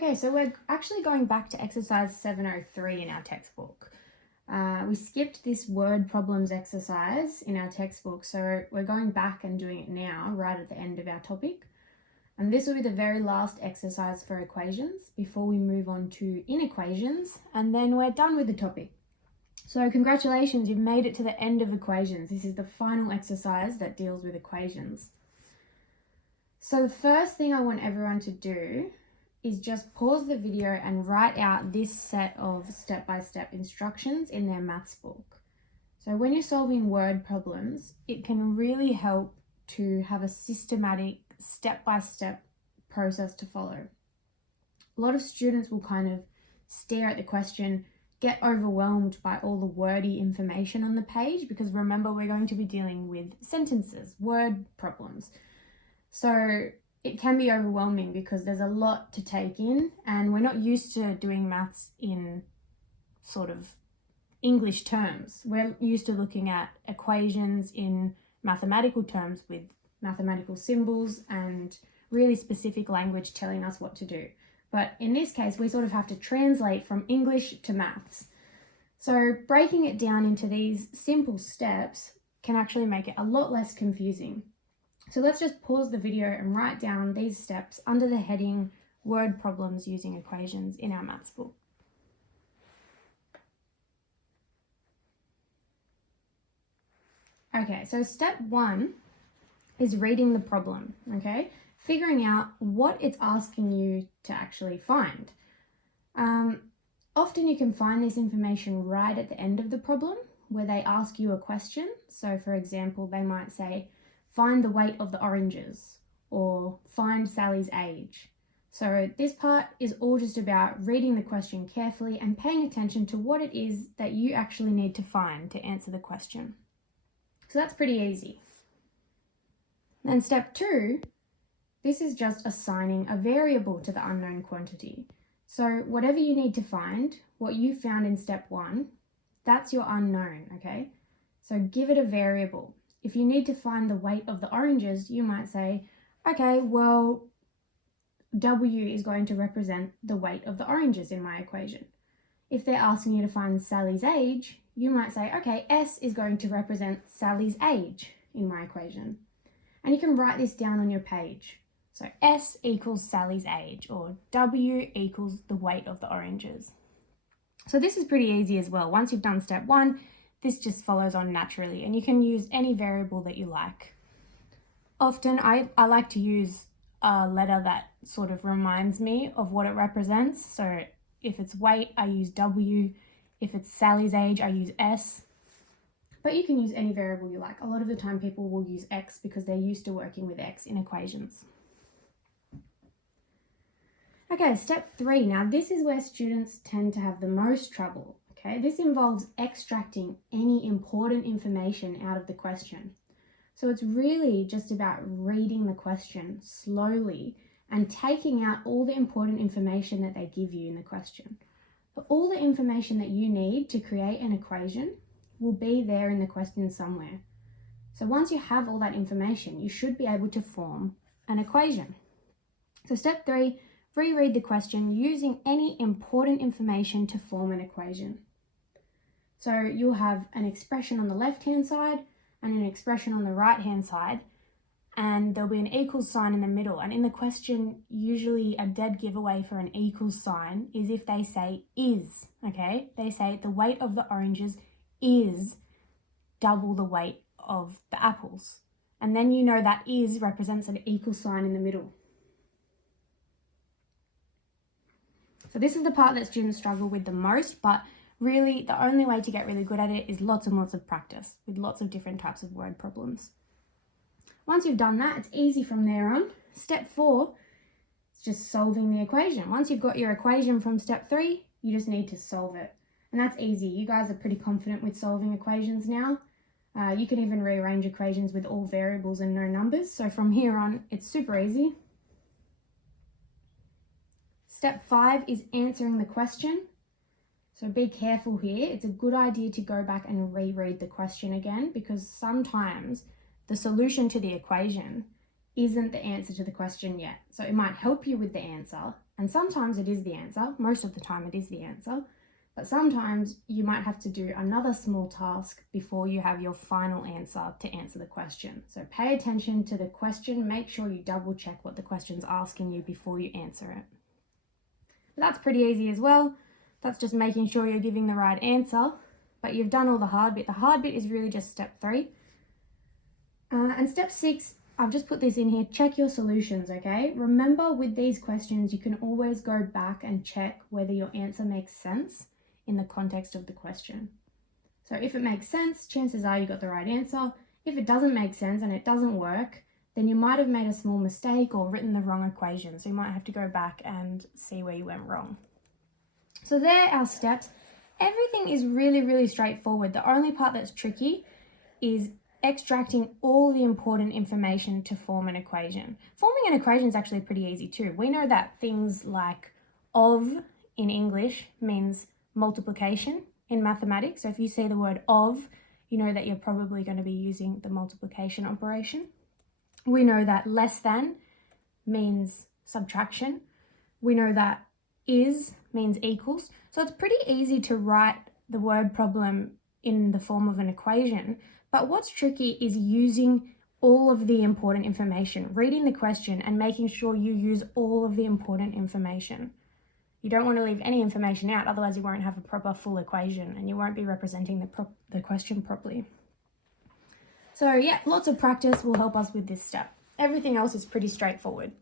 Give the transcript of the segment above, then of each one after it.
Okay, so we're actually going back to exercise 703 in our textbook. We skipped this word problems exercise in our textbook, so we're going back and doing it now, right at the end of our topic. And this will be the very last exercise for equations before we move on to inequations, and then we're done with the topic. So congratulations, you've made it to the end of equations. This is the final exercise that deals with equations. So the first thing I want everyone to do is just pause the video and write out this set of step-by-step instructions in their maths book. So when you're solving word problems, it can really help to have a systematic step-by-step process to follow. A lot of students will kind of stare at the question, get overwhelmed by all the wordy information on the page, because remember, we're going to be dealing with sentences, word problems. So it can be overwhelming because there's a lot to take in, and we're not used to doing maths in sort of English terms. We're used to looking at equations in mathematical terms with mathematical symbols and really specific language telling us what to do. But in this case, we sort of have to translate from English to maths. So breaking it down into these simple steps can actually make it a lot less confusing. So let's just pause the video and write down these steps under the heading Word Problems Using Equations in our maths book. Okay, so step 1 is reading the problem, okay? Figuring out what it's asking you to actually find. Often you can find this information right at the end of the problem where they ask you a question. So for example, they might say, find the weight of the oranges, or find Sally's age. So this part is all just about reading the question carefully and paying attention to what it is that you actually need to find to answer the question. So that's pretty easy. Then step 2, this is just assigning a variable to the unknown quantity. So whatever you need to find, what you found in step 1, that's your unknown, okay? So give it a variable. If you need to find the weight of the oranges, you might say, okay, well, W is going to represent the weight of the oranges in my equation. If they're asking you to find Sally's age, you might say, okay, S is going to represent Sally's age in my equation. And you can write this down on your page. So S equals Sally's age, or W equals the weight of the oranges. So this is pretty easy as well. Once you've done step 1, this just follows on naturally, and you can use any variable that you like. Often I like to use a letter that sort of reminds me of what it represents. So if it's weight, I use W. If it's Sally's age, I use S. But you can use any variable you like. A lot of the time people will use X because they're used to working with X in equations. Okay, step 3. Now this is where students tend to have the most trouble. Okay, this involves extracting any important information out of the question. So it's really just about reading the question slowly and taking out all the important information that they give you in the question. But all the information that you need to create an equation will be there in the question somewhere. So once you have all that information, you should be able to form an equation. So step 3, reread the question using any important information to form an equation. So you'll have an expression on the left-hand side and an expression on the right-hand side, and there'll be an equals sign in the middle. And in the question, usually a dead giveaway for an equals sign is if they say is, okay? They say the weight of the oranges is double the weight of the apples. And then you know that is represents an equal sign in the middle. So this is the part that students struggle with the most, but really, the only way to get really good at it is lots and lots of practice with lots of different types of word problems. Once you've done that, it's easy from there on. Step 4 is just solving the equation. Once you've got your equation from step 3, you just need to solve it. And that's easy. You guys are pretty confident with solving equations now. You can even rearrange equations with all variables and no numbers. So from here on, it's super easy. Step 5 is answering the question. So be careful here. It's a good idea to go back and reread the question again, because sometimes the solution to the equation isn't the answer to the question yet. So it might help you with the answer, And sometimes it is the answer. Most of the time it is the answer. But sometimes you might have to do another small task before you have your final answer to answer the question. So pay attention to the question. Make sure you double check what the question's asking you before you answer it. But that's pretty easy as well. That's just making sure you're giving the right answer. But you've done all the hard bit. The hard bit is really just step 3. And step 6, I've just put this in here, check your solutions, okay? Remember, with these questions, you can always go back and check whether your answer makes sense in the context of the question. So if it makes sense, chances are you got the right answer. If it doesn't make sense and it doesn't work, then you might have made a small mistake or written the wrong equation. So you might have to go back and see where you went wrong. So there are our steps. Everything is really, really straightforward. The only part that's tricky is extracting all the important information to form an equation. Forming an equation is actually pretty easy too. We know that things like of in English means multiplication in mathematics. So if you see the word of, you know that you're probably going to be using the multiplication operation. We know that less than means subtraction. We know that is means equals. So it's pretty easy to write the word problem in the form of an equation. But what's tricky is using all of the important information, reading the question and making sure you use all of the important information. You don't want to leave any information out, otherwise you won't have a proper full equation and you won't be representing the question properly. So yeah, lots of practice will help us with this step. Everything else is pretty straightforward.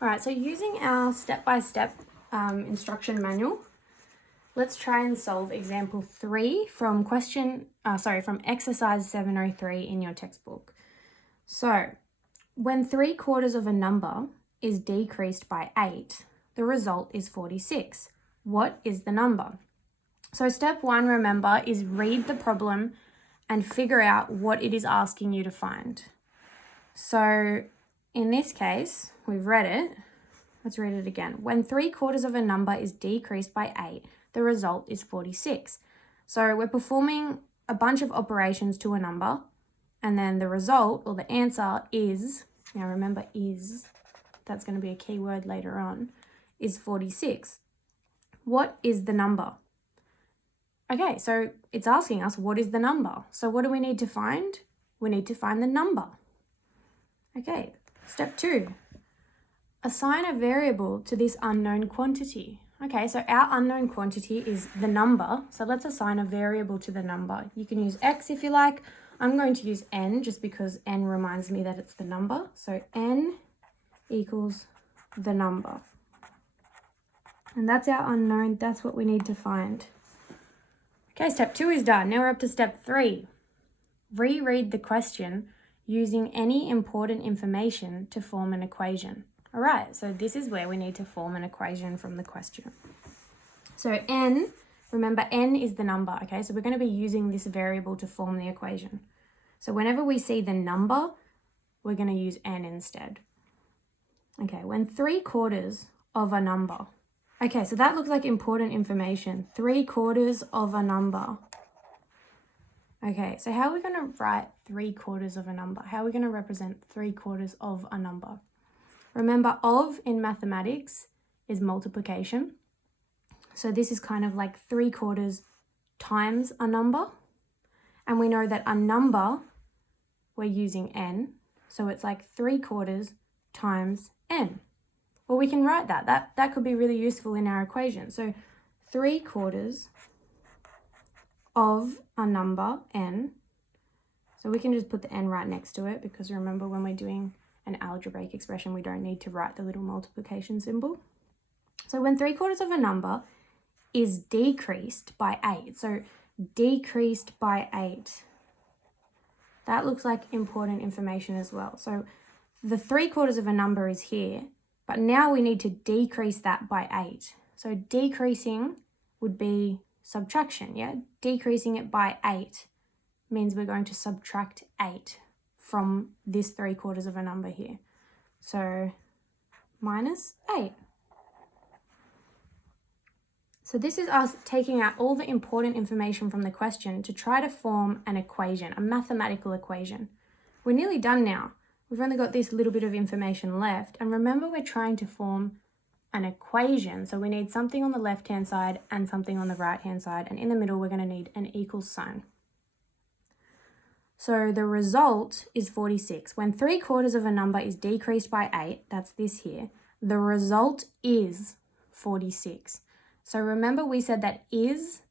All right, so using our step-by-step instruction manual, let's try and solve example 3 from exercise 703 in your textbook. So when 3/4 of a number is decreased by 8, the result is 46. What is the number? So step 1, remember, is read the problem and figure out what it is asking you to find. So in this case, we've read it. Let's read it again. When 3/4 of a number is decreased by 8, the result is 46. So we're performing a bunch of operations to a number, and then the result, or the answer, is, now remember is, that's going to be a key word later on, is 46. What is the number? Okay, so it's asking us what is the number. So what do we need to find? We need to find the number. Okay, step 2. Assign a variable to this unknown quantity. Okay, so our unknown quantity is the number. So let's assign a variable to the number. You can use x if you like. I'm going to use n just because n reminds me that it's the number. So n equals the number. And that's our unknown. That's what we need to find. Okay, step 2 is done. Now we're up to step 3. Reread the question using any important information to form an equation. All right, so this is where we need to form an equation from the question. So n, remember n is the number, okay? So we're going to be using this variable to form the equation. So whenever we see the number, we're going to use n instead. Okay, when 3/4 of a number. Okay, so that looks like important information. 3/4 of a number. Okay, so how are we going to write 3/4 of a number? How are we going to represent 3/4 of a number? Remember, of in mathematics is multiplication. So this is kind of like 3/4 times a number. And we know that a number, we're using n. So it's like 3/4 times n. Well, we can write that. That could be really useful in our equation. So 3/4 of a number, n. So we can just put the n right next to it because remember when we're doing an algebraic expression, we don't need to write the little multiplication symbol. So when 3/4 of a number is decreased by 8, so decreased by 8, that looks like important information as well. So the 3/4 of a number is here, but now we need to decrease that by 8. So decreasing would be subtraction, yeah? Decreasing it by 8 means we're going to subtract 8 from this 3/4 of a number here. So minus 8. So this is us taking out all the important information from the question to try to form an equation, a mathematical equation. We're nearly done now. We've only got this little bit of information left. And remember, we're trying to form an equation. So we need something on the left-hand side and something on the right-hand side. And in the middle, we're going to need an equals sign. So the result is 46. When 3/4 of a number is decreased by 8, that's this here, the result is 46. So remember we said that is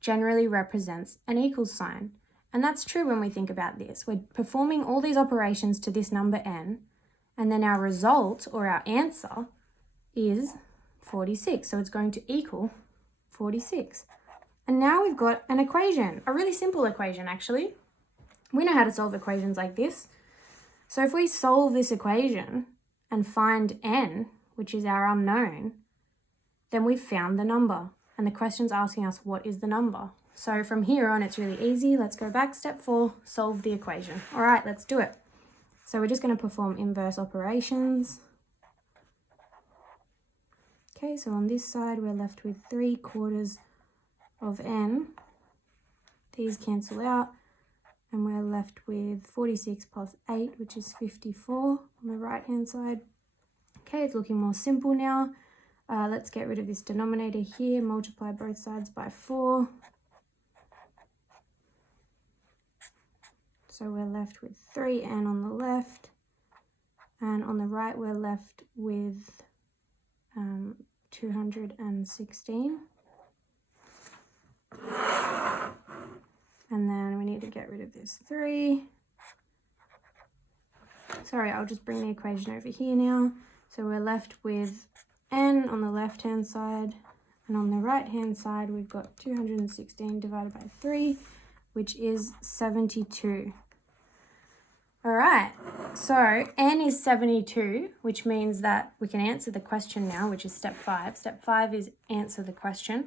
generally represents an equals sign. And that's true when we think about this. We're performing all these operations to this number n, and then our result or our answer is 46. So it's going to equal 46. And now we've got an equation, a really simple equation actually. We know how to solve equations like this. So if we solve this equation and find n, which is our unknown, then we've found the number. And the question's asking us what is the number. So from here on, it's really easy. Let's go back. Step 4, solve the equation. All right, let's do it. So we're just going to perform inverse operations. Okay, so on this side, we're left with 3/4 of n. These cancel out. And we're left with 46 plus 8, which is 54 on the right-hand side. Okay, it's looking more simple now. Let's get rid of this denominator here. Multiply both sides by 4. So we're left with 3n on the left. And on the right, we're left with 216. And then we need to get rid of this 3. Sorry, I'll just bring the equation over here now. So we're left with n on the left-hand side. And on the right-hand side, we've got 216 divided by 3, which is 72. All right, so n is 72, which means that we can answer the question now, which is step 5. Step 5 is answer the question.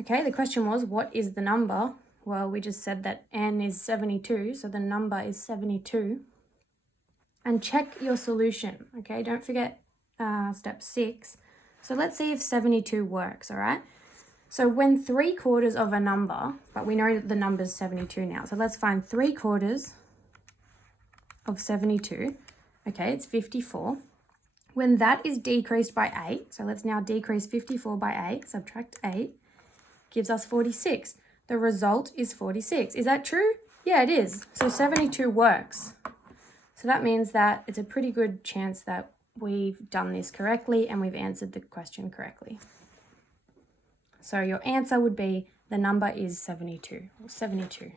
Okay, the question was, what is the number? Well, we just said that n is 72, so the number is 72. And check your solution, okay? Don't forget step 6. So let's see if 72 works, all right? So when 3/4 of a number, but we know that the number's 72 now, so let's find 3/4 of 72. Okay, it's 54. When that is decreased by 8, so let's now decrease 54 by 8, subtract 8, gives us 46. The result is 46. Is that true? Yeah, it is. So 72 works. So that means that it's a pretty good chance that we've done this correctly and we've answered the question correctly. So your answer would be the number is 72. 72.